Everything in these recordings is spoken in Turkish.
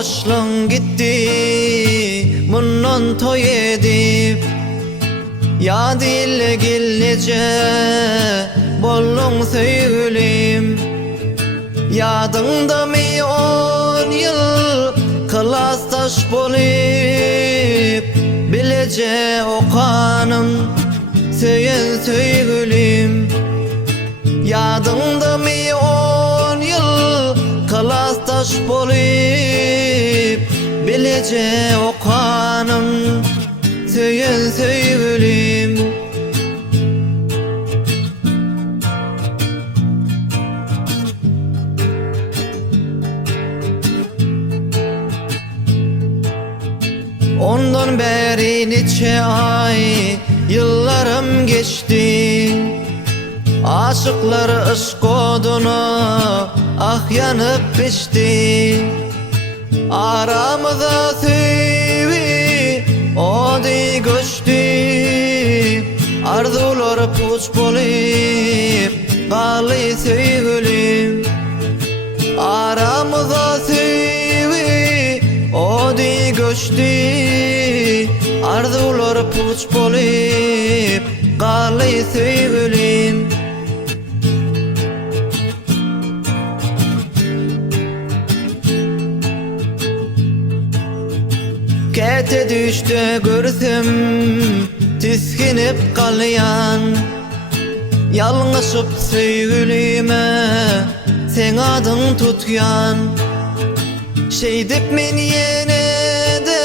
başlan gitti bundan toy edip, ya dille gillece bollun sevgilim. Yadında mi 10 yıl klastaş bolup, bilece o kanım söyün sevgilim. Yadında mi 10 yıl klastaş bolup, bilece o kanım söyün sevgilim. Ondan beri nice ay yıllarım geçti, aşıklar ışk odunu ah yanıp pişti. Aramıza sevi odi göçtü, arzular puç bolup kalı sevgilim. Aramıza sevi odi göçtü, arzular puç bolup kalı sevgilim. Kete düştü görsüm tiskinip kalyan, yalnızıp sevgilime sen adın tutyan. Şey dip men yine de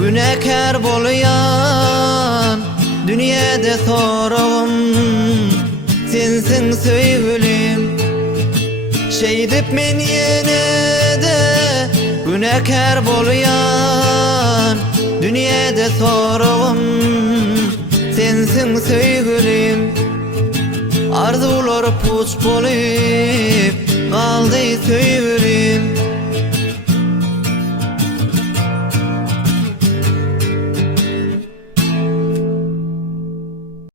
günahkar bolyan, dünyada sorağım sensin sevgilim. Şey dip men yine de günahkar bolyan, dünyada sorağım sensin sevgilim. Arzular puç bolup kaldı sevgilim.